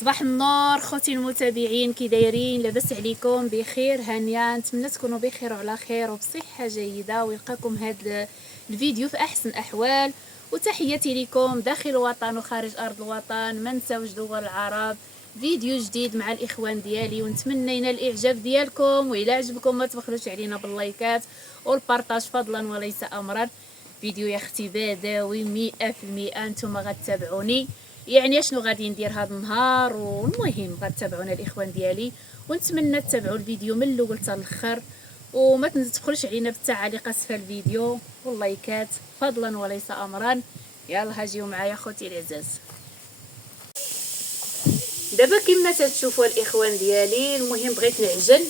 صباح النور خوتي المتابعين، كي دايرين؟ لاباس عليكم؟ بخير هانيه؟ نتمنى تكونوا بخير وعلى خير وبصحه جيده، ويلقاكم هذا الفيديو في احسن احوال. وتحياتي لكم داخل الوطن وخارج ارض الوطن، ما نساوش دول العرب. فيديو جديد مع الاخوان ديالي، ونتمنى ينال الاعجاب ديالكم، والى عجبكم ما تبخلوش علينا باللايكات والبارطاج فضلا وليس امرا. فيديو يا اختي بدوي 100%. انتم غتتابعوني يعني شنو غادي ندير هذا النهار، والمهم غتتابعونا الاخوان ديالي، ونتمنى تتابعوا الفيديو من الاول حتى الاخر، وما تدخلوش علينا بالتعاليق اسفل الفيديو واللايكات فضلا وليس امرا. يلا هاجيو معايا خوتي العزاز. دابا كما تشوفوا الاخوان ديالي، المهم بغيت نعجن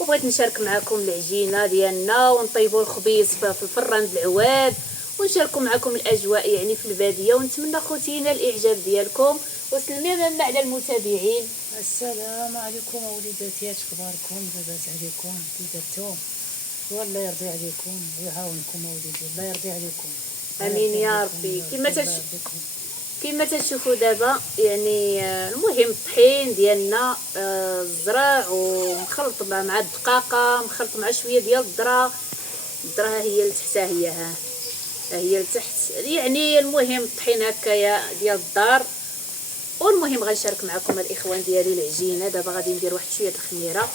وبغيت نشارك معكم العجينه ديالنا، ونطيبوا الخبيز في الفران بالعواد، ونشاركوا معكم الاجواء يعني في الباديه. ونتمنى خوتينا الاعجاب ديالكم، وسلمي منا على المتابعين. السلام عليكم وليداتي، اش اخباركم؟ لاباس عليكم؟ كي درتو؟ والله يرضي عليكم ويعاونكم اوليدي، الله يرضي عليكم. امين يا ربي. كما تشوفوا دابا يعني المهم الطحين ديالنا الزرع ومخلط مع الدقاقه، مخلط مع شويه ديال الذره. الذره هي لتحتها، هي لتحت يعني. المهم الطحين هكايا ديال الدار. والمهم غنشارك معكم الاخوان ديالي العجينه. دابا غادي ندير واحد شويه الخميره،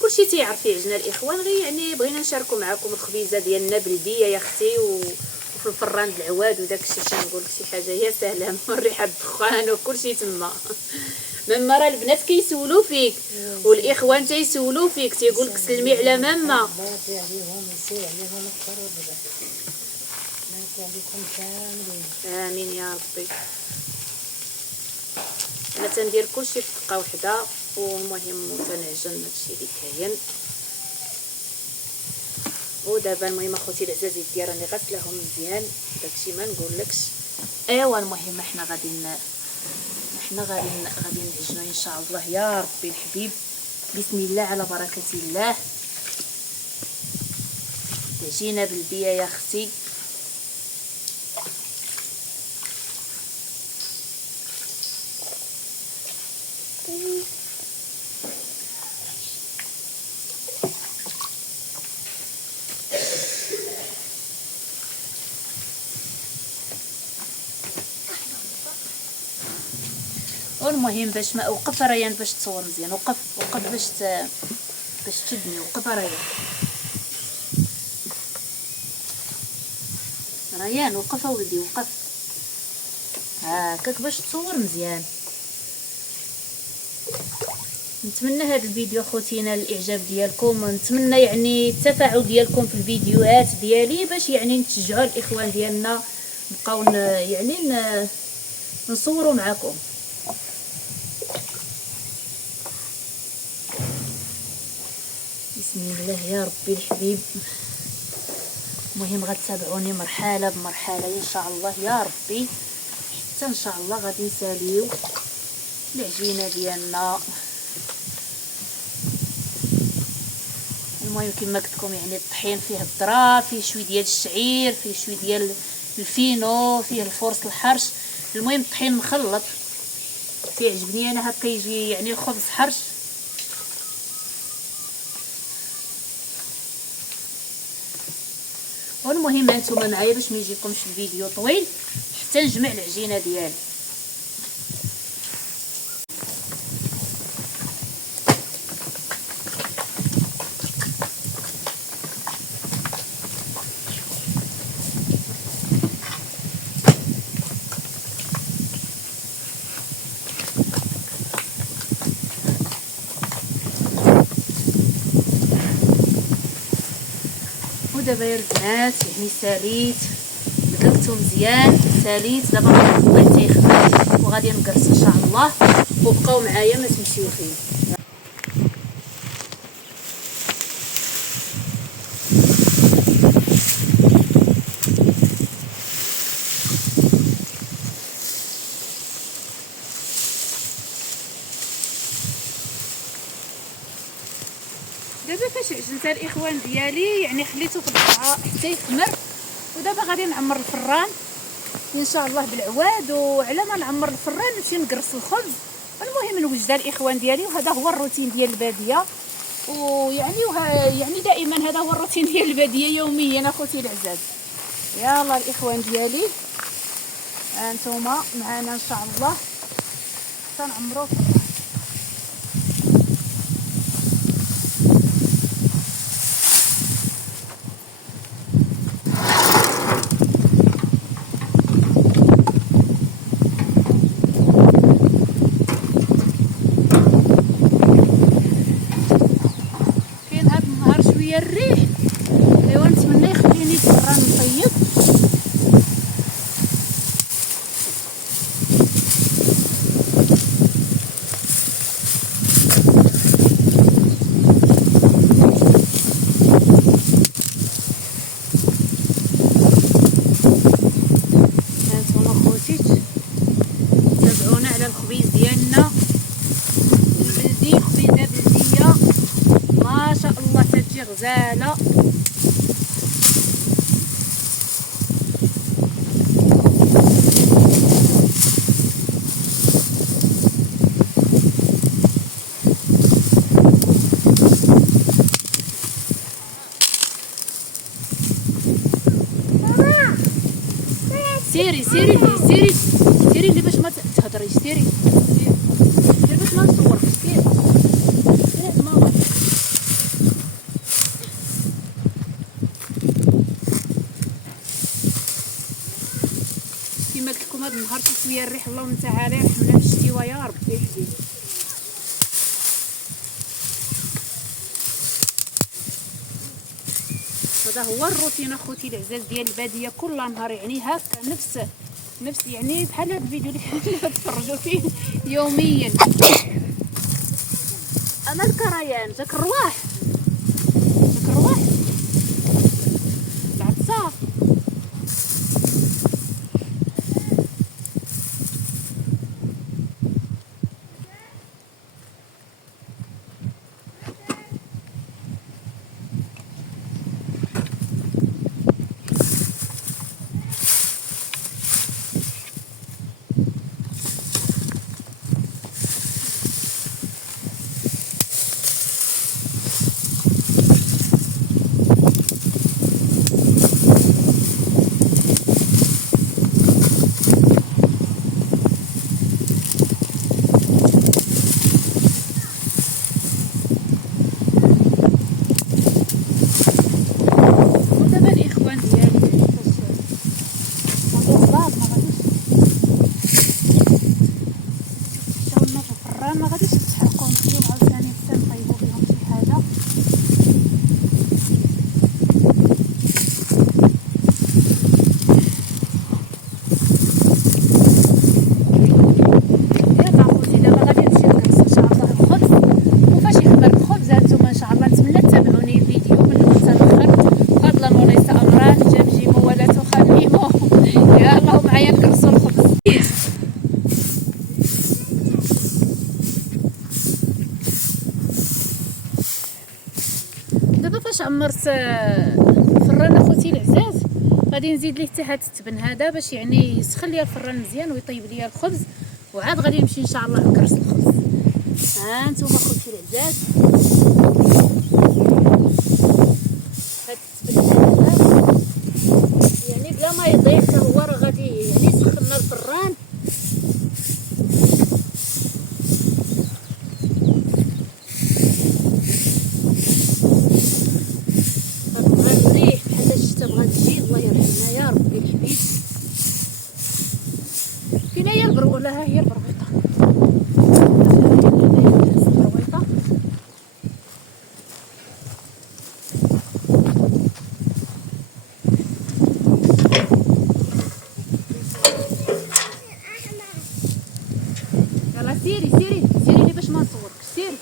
كلشي تيعرف يعجن الاخوان، غير يعني بغينا نشاركوا معكم الخبيزه ديالنا بلديه يا اختي، وفي الفران بالعواد وداك الشيء. شنقول لك شي حاجه هي سهله من ريحه الدخان وكلشي تما. ماما راه البنات كيسولوا فيك والاخوان تيسولوا فيك، تيقول لك سلمي على ماما. الله يرضي عليهم ويسير عليهم الخير والربح، الله يرضي عليكم كاملين. امين يا ربي. انا تندير كلشي في دقه وحده، والمهم تنعجن هادشي اللي كاين. ودابا المهم اخوتي العزاز يدي راني غسلهم مزيان، داكشي ما نقولكش. ايوا المهم حنا غادي نعجنوا ان شاء الله يا ربي الحبيب. بسم الله على بركه الله. العجينه بلديه يا اختي. والمهم باش ما وقف ريان باش تصور مزيان، وقف باش تشدني، وقف ريان وقف اولدي وقف هكاك باش تصور مزيان. نتمنى هذا الفيديو خوتينا الاعجاب ديالكم، ونتمنى يعني التفاعل ديالكم في الفيديوهات ديالي، باش يعني نتشجعوا الاخوان ديالنا نبقاو يعني نصوروا معكم. بسم الله يا ربي الحبيب. المهم غتتابعوني مرحله بمرحله ان شاء الله يا ربي، حتى ان شاء الله غادي نساليو العجينه ديالنا. المهم كما قلت لكم يعني الطحين فيه الذره، فيه شويه ديال الشعير، فيه شويه ديال الفينو، فيه الفرص الحرش. المهم الطحين مخلط، كيعجبني انا هكا يجي يعني الخبز حرش. والمهم انتم معايا باش ما يجيكمش الفيديو طويل حتى نجمع العجينه ديالي. ودابا يا البنات يعني ساليت، دققتو مزيان، ساليت. دابا غنخليه تيخمر وغادي نقرص ان شاء الله، وبقاو معايا ما تمشيو فين. دابا فاش عجنت الاخوان ديالي يعني خليته في الضحى حتى يخمر، ودابا غادي نعمر الفران ان شاء الله بالعواد. وعلى ما نعمر الفران نمشي نقرص الخبز المهم الوجده الاخوان ديالي، وهذا هو الروتين ديال الباديه. ويعني يعني دائما هذا هو الروتين ديال الباديه يوميا اخوتي العزاز. يلا الاخوان ديالي انتما معنا ان شاء الله تنعمروا الفران. كاين هاد النهار شويه الريح، ايوا نتمنى يخليني الفران نطيب. تابعونا على الخبيز ديالنا البلدي، خبيزه بلديه ما شاء الله تجي غزاله. سيري سيري سيري سيري اللي باش ما تهضريش، سيري سيري باش ما نصورش، سيري سيري عند ماما. كيما قلت لكم هذا النهار شويه الريح، اللهم تعالى يرحمنا في الشتيوه يا ربي يا حبيبي. هذا هو الروتين اخوتي العزاز ديال الباديه كل نهار، يعني هكا نفس يعني بحال هذا الفيديو اللي تفرجوا فيه يوميا. انا الكريان جاك الرواح، جاك الرواح العطسه. ما غاديش تحرقوا، نخليهم عاوتاني حتى نطيبوا بهم شي حاجه. يلا خوتي دابا غادي نمشي نكرس ان شاء الله الخبز. وفاش يحمر الخبز هانتوما ان شاء الله نتمنى تتابعوني الفيديو من الاول حتى الاخر. فضلا وليس امرا، جمجموا ولا تخمموا. يلا معايا نكرسوا الخبز. دابا فاش عمرت الفران اخوتي العزاز غادي نزيد ليه حتى هاد التبن هذا باش يعني يسخن ليا الفران مزيان ويطيب ليا الخبز، وعاد غادي نمشي ان شاء الله نكرس الخبز. ها انتم اخوتي العزاز هاد التبن هذا يعني بلا ما يضيع حتى هو راه غادي يعني سخنا الفران. الله يرحمنا يا ربي الحبيب. فينا هي البروله؟ ها هي البرويطه. يلا سيري سيري سيري لي باش ما نصوركش، سيري.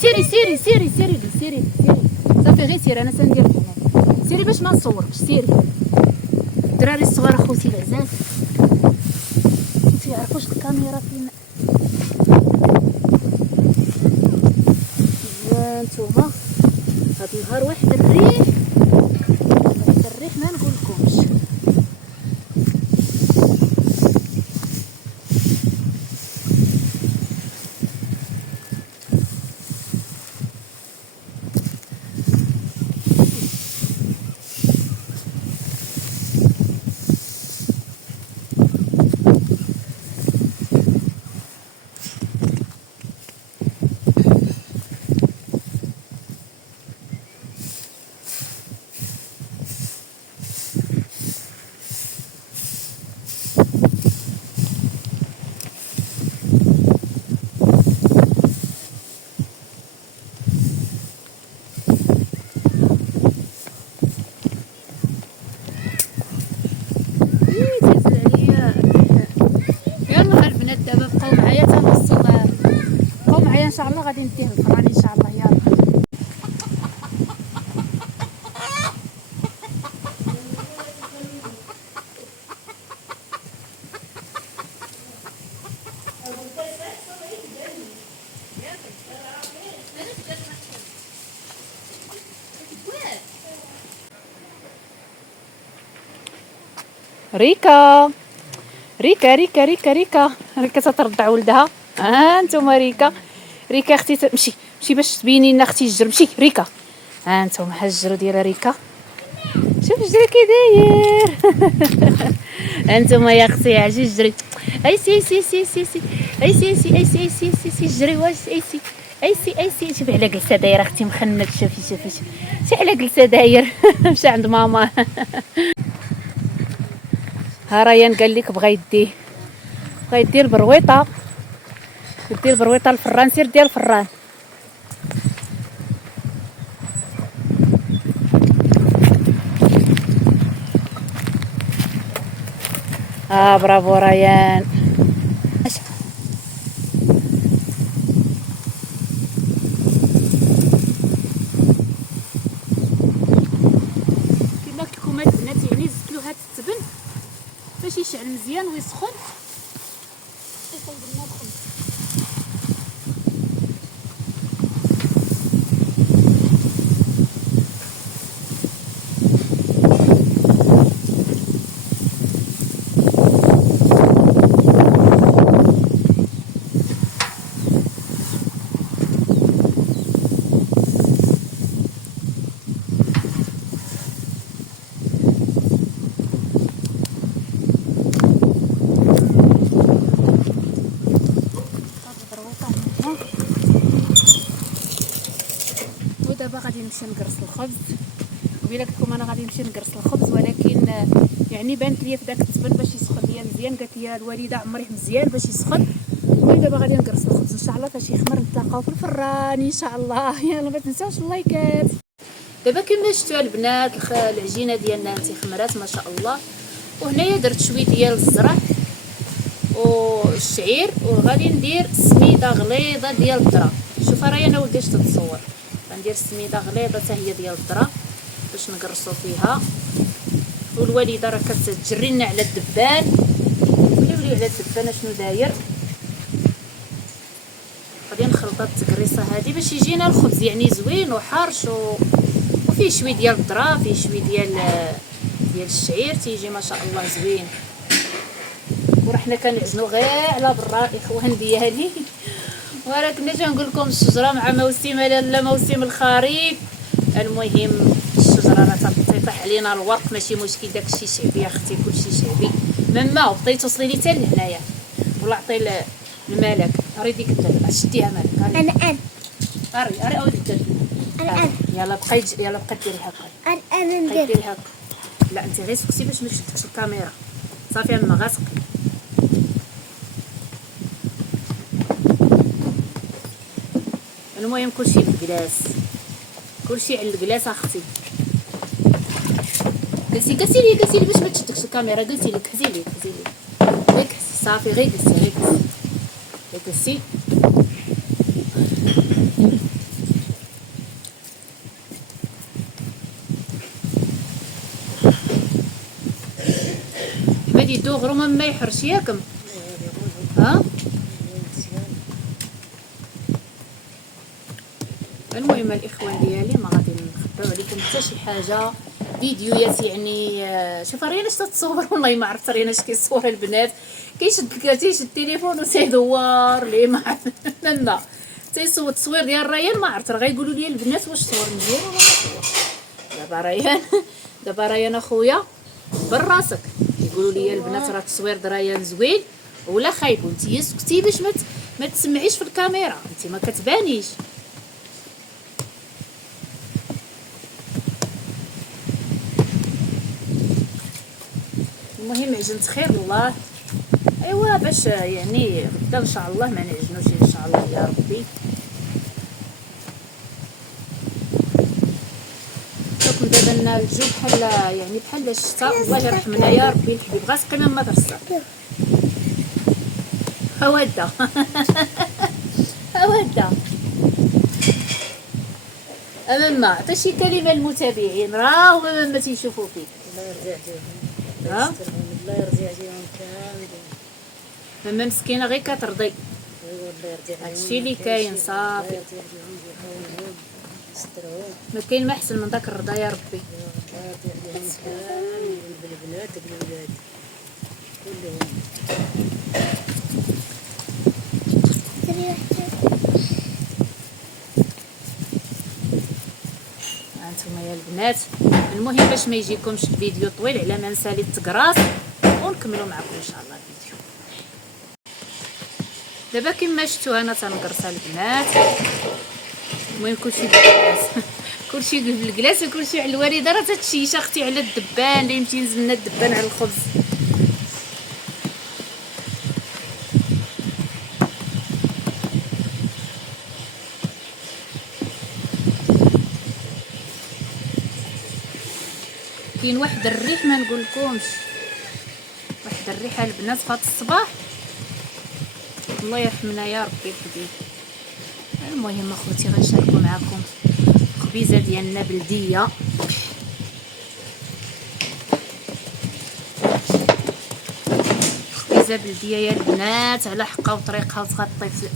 سيري سيري سيري سيري سيري صافي غير سيري، انا سندير هنا. سيري باش ما نصوركش، سيري الدراري الصغار اخوتي العزاز تيعرفوش الكاميرا فين. هانتوما هاد النهار واحد الريح، واحد الريح ما نقولكمش. يلا البنات دابا بقاو معايا تنوصل، بقاو معايا ان شاء الله غادي نديه الفران ان شاء الله. يلا ريكا ريكا ريكا ريكا ريكا ريكا تترضع ولدها. ها انتما ريكا، ريكا اختي مشي مشي باش تبيني لنا اختي الجر، مشي ريكا. ها انتما ها الجر ديال ريكا، شوف الجري كي داير. انتما يا اختي عجي الجري، اي سي سي سي سي سي اي سي سي اي سي سي سي سي الجري واش اي سي اي سي اي سي. شوفي على جلسه دايره اختي مخنت، شوفي شوفي شوفي على جلسه داير. مشى عند ماما. ها ريان قال لك بغا يدي البرويطه، يدي البرويطه الفران، سير ديال الفران. برافو ريان. كما قلت لكم البنات يعني زدت له هاد التبن باش يشعل مزيان ويسخن. ودابا غادي نمشي نقرص الخبز. قبيله قلت لكم انا غادي نمشي نقرص الخبز، ولكن يعني بانت ليا في داك التبن باش يسخن ليا مزيان. قالت لي الوالده عمريه مزيان باش يسخن. ودابا غادي نقرص الخبز ان شاء الله فاش يخمر نتلاقاو في الفران ان شاء الله. يلا ما تنساوش اللايكات. دابا كما شفتوا البنات العجينه ديالنا انتي خمرات ما شاء الله. وهنايا درت شويه ديال الزرع والشعير، وغادي ندير سميده غليظه ديال الذره. شوف راهي انا ولدي اش تتصور، غندير سميده غليظه حتى هي ديال الذره باش نقرصوا فيها. والوالده راه كتجري لنا على الدبان، ولي على الدبان اشنو داير. غادي نخلط هاد التقريصه هادي باش يجينا الخبز يعني زوين وحرش وفيه شويه ديال الذره، فيه شويه ديال الشعير، تيجي ما شاء الله زوين. ورحنا كنعجنوا غير على برا الاخوان ديالي. ولكن اش نقول لكم، الشجره مع موسمها لا موسم الخريف. المهم الشجره راه تيطيح علينا الورق ماشي مشكل، داكشي شعبي يا اختي، كلشي شعبي. ماما بغيتي توصلي لي حتى لهنايا ولا عطي الملك. ري ديك الدرب شديها مالك. انا اري اودي الدرب. يلا بقى يلا بقى ديري هكا. انا ندير ديري هكا. لا انت غير سكتي باش ما تشدكش الكاميرا. صافي اما غاسقي. المهم كلشي بالكلاس، كلشي على الكلاس اختي. قلتي لي باش ما تشدكش الكاميرا. قلتي لك حزي لي غير كحسي صافي، غير كحسي. يدوغ راه ما يحرش ياكم. ها المهم الاخوان ديالي ما غادي نخبيو عليكم حتى شي حاجه، فيديوهات يعني شوف رينا اش تتصور والله ما عرفت رينا اش كيصور البنات، تيشد التليفون وتيدور ليه ما عرفت لا تيصور التصوير ديال ريان ما عرفت، راه غايقولوا لي البنات واش صور مزيان ولا ما صور. دابا ريان اخويا براسك يقولوا لي البنات راه التصوير د ريان زوين ولا خايب، وانتي سكتي باش ما تسمعيش في الكاميرا، انتي ما كتبانيش. المهم عجنت خير الله، ايوا باش يعني غدا ان شاء الله ما نعجنوش ان شاء الله يا ربي. شوفوا دابا لنا الجو بحال يعني بحال الشتاء، الله يرحمنا يا ربي. الحبيب غا سقينا المدرسه هوادا هوادا. اماما عطي شي كلمه للمتابعين، راهو ما تيشوفوا فيك. الله يرضي عليهم، ها الله يرضي عليهم كاملين. ماما مسكينه غير كترضي، الله يرضي عليهم، هادشي اللي كاين صافي. الله يرضي عليهم ويعاونهم يسترهم. ما كاين ما احسن من داك الرضا يا ربي. الله يرضي عليهم كاملين، بالبنات بالولاد كلهم. هانتوما يا البنات، المهم باش ما يجيكمش الفيديو طويل على ما نسالي التقراص ونكملوا معكم ان شاء الله الفيديو. دابا كما شفتوا انا تنقرصها البنات. المهم كلشي بالكلاس كلشي بالكلاس وكلشي على الوالده، راه تتشيش اختي على الدبان اللي يمشي ينزل لنا الدبان على الخبز. كاين واحد الريح ما نقولكمش، واحد الريحه البنات فهاد الصباح، الله يرحمنا يا ربي الحبيب. المهم اخوتي غنشاركوا معكم خبيزه ديالنا بلديه، خبيزه بلديه يا البنات على حقها وطريقها، وتغطي في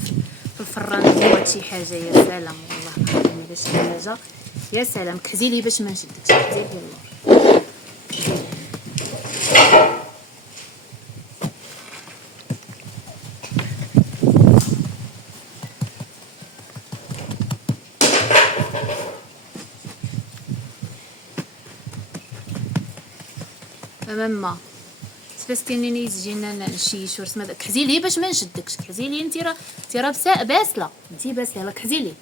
الفران ديال شي حاجه. يا سلام والله العظيم الا شي حاجه يا سلام. كحزي لي باش ما نشدكش، كحزي لي والله. ماما سبستينيني زجينا نشيش ورسمه داك، كحزي لي باش ما نشدكش، كحزي لي انت راه باسله، انت باسله يلاه كحزي لي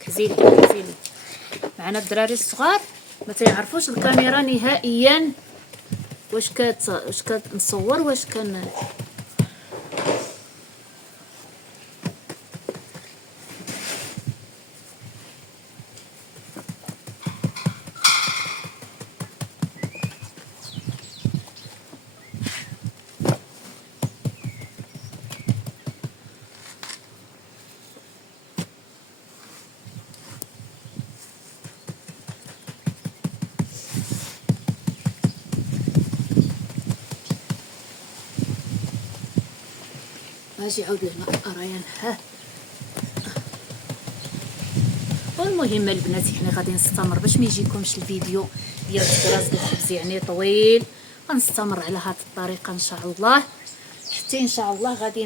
كحزي لي. معنا الدراري الصغار ما تيعرفوش الكاميرا نهائيا، واش كنصور واش كان. اجي عاود لهنا ريان. ها والمهم البنات حنا غادي نستمر باش ما يجيكمش الفيديو ديال الكراس الخبز يعني طويل. غنستمر على هذه الطريقه ان شاء الله حتى ان شاء الله غادي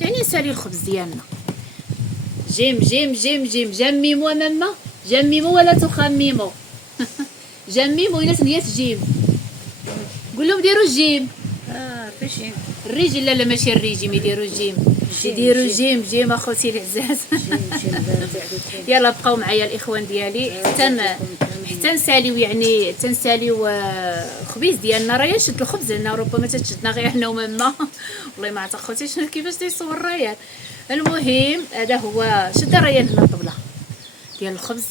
يعني نسالي الخبز ديالنا. جيم جيم جيم جيم جميمو ماما، جميمو ولا تخممو جميمو الى تنيات جيم، قول لهم ديروا الجيم. فاش الريجيم لا ماشي الريجيم، يديروا الجيم، يديروا جيم اخوتي العزاز يلا بقاو معايا الاخوان ديالي حتى نساليو يعني تنساليو الخبيز ديالنا. راه يشد الخبز لنا، ربما تشدنا غير حنا وماما والله ما عرفت اخوتي شنو كيفاش تيصور ريان. المهم هذا هو شد ريان هنا الطبله ديال الخبز.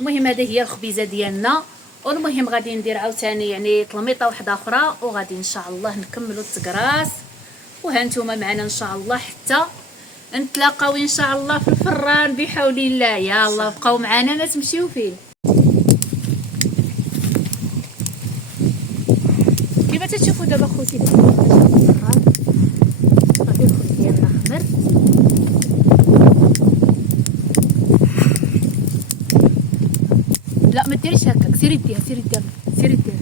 المهم هذه هي الخبيزه ديالنا. والمهم غادي ندير عاوتاني يعني طلميطه واحده اخرى وغادي ان شاء الله نكملوا التقراص. وهانتوما معنا ان شاء الله حتى نتلاقاو ان شاء الله في الفران بحول الله. يا الله بقاو معنا ما تمشيو فين. كيف تشوفوا دابا خوتي الفران صافي الخبز ديالنا خمر. لا ما ديريش هكاك، سيري ديها سيري ديها سيري ديها.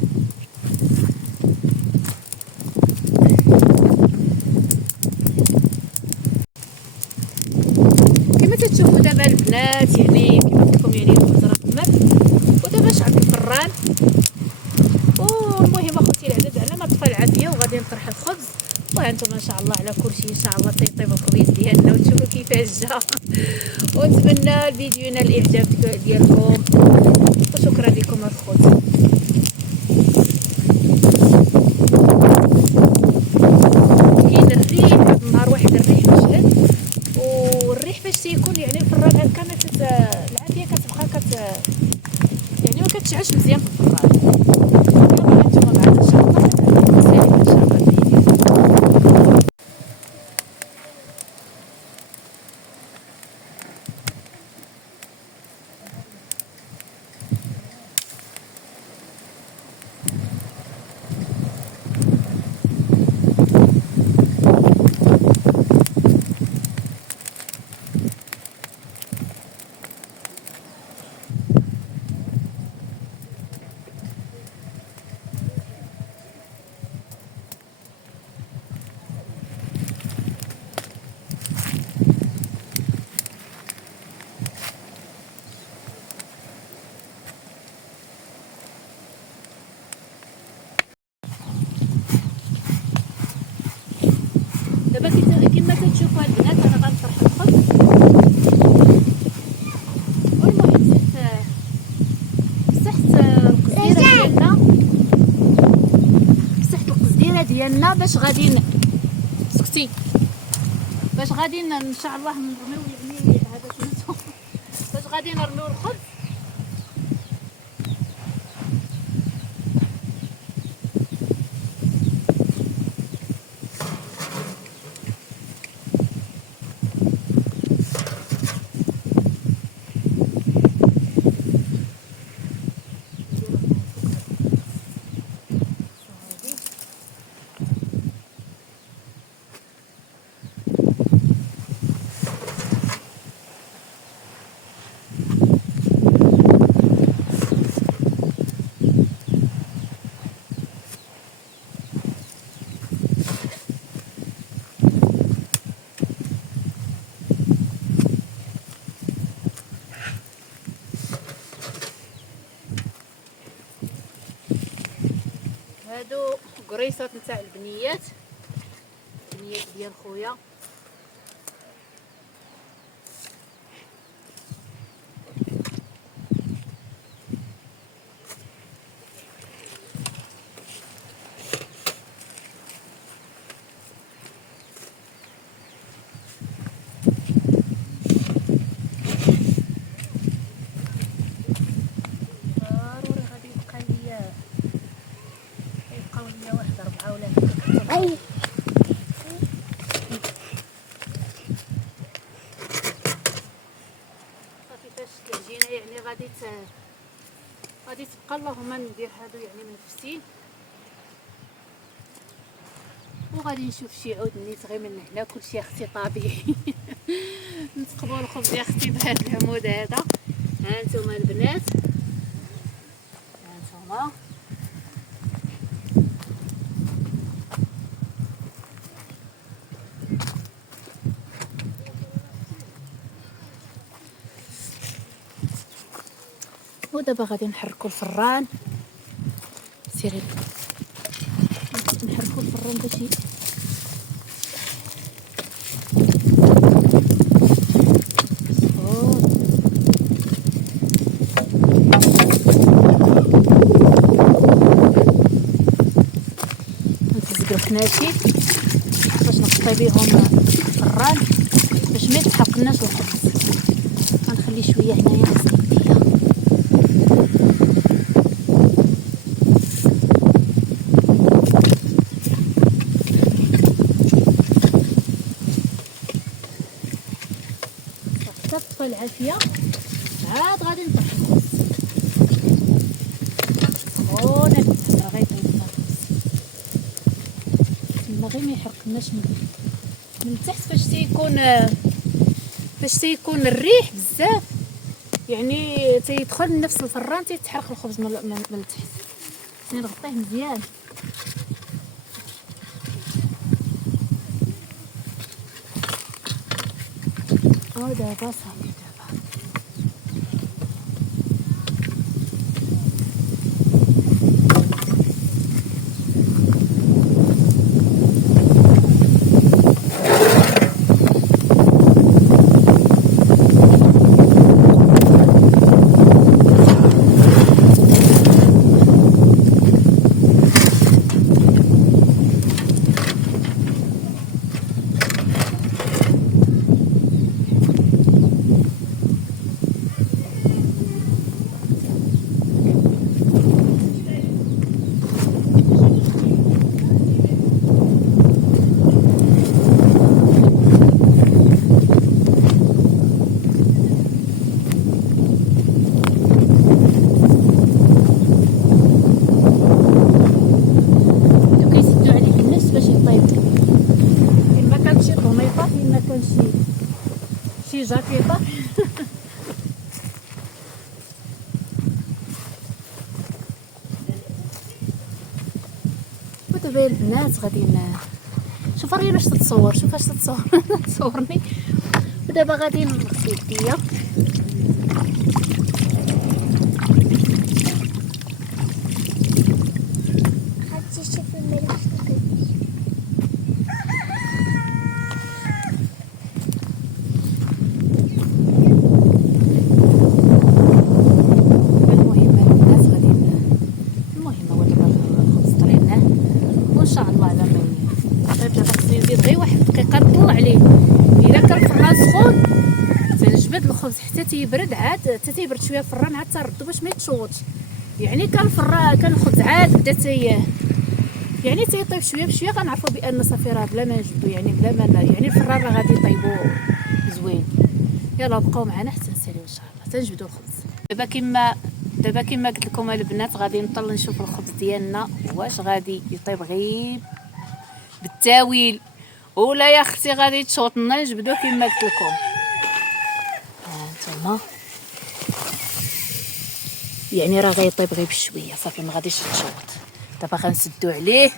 كما تشوفوا دابا البنات يعني كما قلت لكم يعني الخبز راه خمر ودابا شعلت الفران. والمهم اخوتي العدد على ما طفى العافيه وغادي نطرح الخبز. وهانتم ما شاء الله على كل شيء ان شاء الله تيطيب الخبيز ديالنا وتشوفوا كيفاش جا. ونتمنى الفيديو ينال الاعجاب ديالكم وشكرا لكم الخوت. كاين الريح هذا النهار واحد الريح مشهد، والريح فاش تيكون يعني الفران هكا العافيه كتبقى يعني ما كتشعلش مزيان في الفران. يلا هانتوما معنا ان شاء الله سالي ان شاء الله الفيديو. دابا كما كتشوفوا البنات انا غنطرح الخبز. والمهم مسحت القزديره ديالنا باش غادي سكتي باش غادي ان شاء الله نرميو يعني هذا سميتو باش غادي نرميو الخبز. هادو قريصات نتاع البنيات ديال خويا. ضروري غادي يبقى ليا واحد 4 ولا هكا. صافي فاش كيجينا يعني غادي تبقى اللهم ندير هادو يعني منفسين، وغادي نشوف شي عود نيت غير من هنا. كلشي اختي طبيعي. نتقبل الخبز يا اختي بهذا العمود هذا. ها انتم البنات، ها انتم ودابا غادي نحركوا الفران. سيري نحركوا الفران باش نتزقوا الخناشيف باش نغطي بهم الفران باش ما يتحرقناش الخبز. غنخلي شويه هنايا نصب فيها. صافي العافيه عاد غادي نطرح الخبز. سخونه غيطيب الخبز. زعما غير ما يحرقناش من تحت. فاش تيكون الريح بزاف يعني تيدخل لنفس الفران تيتحرق الخبز من التحت. نغطيه مزيان. دابا صافي. شي جاكيطه ودابا البنات غادي شوف ريم باش تتصور. شوف اش تتصور تصورني. ودابا غادي نغسل يديا. الخبز حتى تيبرد عاد حتى تيبرد شويه الفران عاد تردو باش ما يتشوطش. يعني كان الخبز عاد بدا يعني تيطيب شويه بشويه كنعرفوا بان صافي راه بلا ما نجبدو يعني بلا ما يعني الفران راه غادي يطيبو زوين. يلا بقاو معنا حتى نساليو ان شاء الله تنجبدو الخبز. دابا كما قلت لكم البنات غادي نطل نشوف الخبز ديالنا واش غادي يطيب غير بالتاويل ولا يا اختي غادي يتشوط لنا نجبدو كما قلت لكم. هانتوما يعني راه غيطيب غير بشويه صافي ما غاديش يتشوط. دابا غنسدو عليه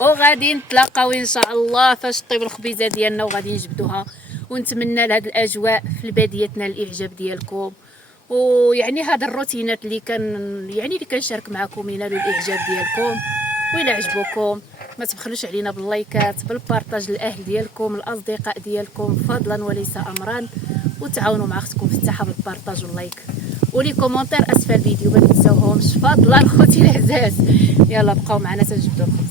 وغادي نتلاقاو ان شاء الله فاش طيب الخبيزه ديالنا وغادي نجبدوها. ونتمنى لهاد الاجواء في الباديتنا الاعجاب ديالكم ويعني هاد الروتينات اللي كنشارك معكم ينالوا الاعجاب ديالكم. وإلا عجبوكم ما تبخلوش علينا باللايكات بالبارطاج للاهل ديالكم الاصدقاء ديالكم فضلا وليس امرا. وتعاونوا مع اختكم فتحها بالبارطاج واللايك ولي كومونتير اسفل الفيديو ما تنساوهمش فضلا خوتي العزاز. يلا بقاو معنا تنجبدوا الخبز.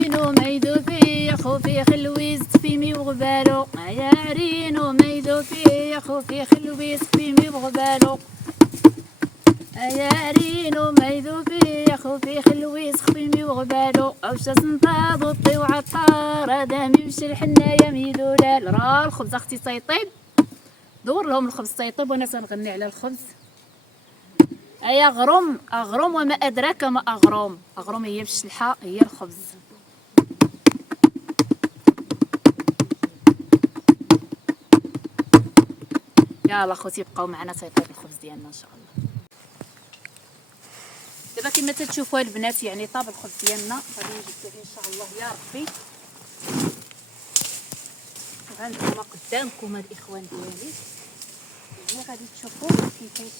عرينو ميدو في خوفي خلويز تفيمي وغبالو يا عرينو ميدو في خوفي خلويز تفيمي وغبالو يا عرينو ميدو في خوفي خلويز خفيمي وغبالو اوش سنطاضو طيو عطار دامي وش الحنايا ميدولال. راه الخبز اختي تيطيب دور لهم الخبز تيطيب وانا تنغني على الخبز. ايا اغرم وما ادراك ما اغرم هي بالشلحه هي الخبز. يلا خوتي بقاو معنا تيطيب الخبز ديالنا ان شاء الله. دابا كما تشوفوا البنات يعني طاب الخبز ديالنا غادي نجبدوه ان شاء الله يا ربي. وعندكم قدامكم هاد الاخوان ديالي يعني غادي تشوفوا كيفاش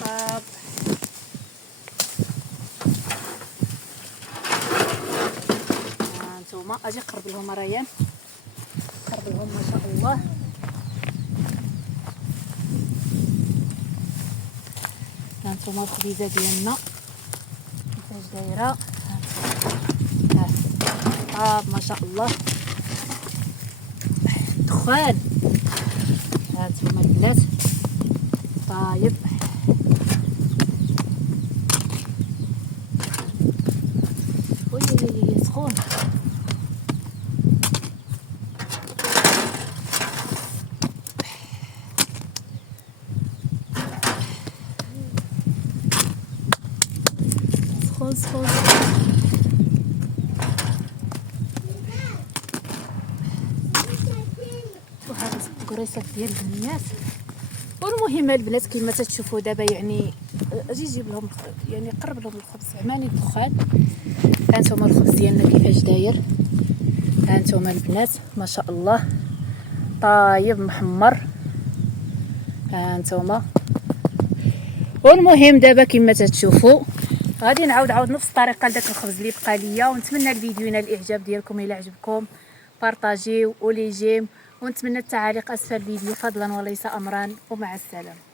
طاب. هانتوما اجي قرب لهم ريان قرب لهم ما شاء الله. هانتوما الخبيزه ديالنا كيفاش دايره طاب ما شاء الله دخان. هانتوما البنات طايب وي سخون. سخون البريصات ديال البنات. والمهم البنات كما تتشوفوا دابا يعني اجي جيب لهم يعني قرب لهم الخبز عماني الدخان. ها نتوما الخبز ديالنا كيفاش داير، ها نتوما البنات ما شاء الله طايب محمر، ها نتوما. والمهم دابا كما تتشوفوا غادي نعاود نفس الطريقه لداك الخبز اللي بقى ليا. ونتمنى الفيديو ينال الاعجاب ديالكم. الا عجبكم بارطاجيو ولي جيم، ونتمنى التعاليق اسفل الفيديو فضلا وليس امرا. ومع السلامه.